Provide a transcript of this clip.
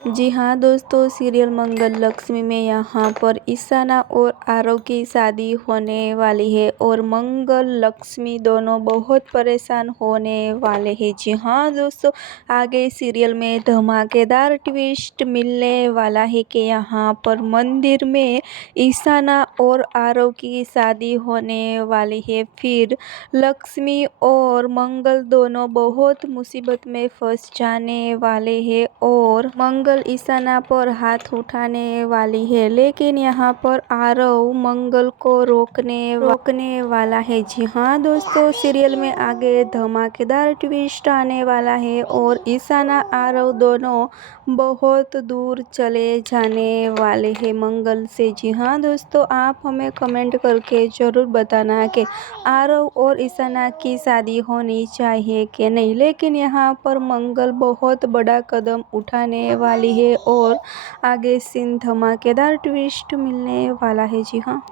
जी हाँ दोस्तों, सीरियल मंगल लक्ष्मी में यहाँ पर ईशाना और आरव की शादी होने वाली है और मंगल लक्ष्मी दोनों बहुत परेशान होने वाले हैं। जी हाँ दोस्तों, आगे सीरियल में धमाकेदार ट्विस्ट मिलने वाला है कि यहाँ पर मंदिर में ईशाना और आरव की शादी होने वाली है। फिर लक्ष्मी और मंगल दोनों बहुत मुसीबत में फंस जाने वाले हैं और मंगल ईशाना पर हाथ उठाने वाली है, लेकिन यहाँ पर आरव मंगल को रोकने वाला है। जी हाँ दोस्तों, सीरियल में आगे धमाकेदार ट्विस्ट आने वाला है और ईशाना आरव दोनों बहुत दूर चले जाने वाले हैं मंगल से। जी हाँ दोस्तों, आप हमें कमेंट करके ज़रूर बताना कि आरव और ईशाना की शादी होनी चाहिए कि नहीं, लेकिन यहाँ पर मंगल बहुत बड़ा कदम उठाने वाली है और आगे सीन धमाकेदार ट्विस्ट मिलने वाला है। जी हाँ।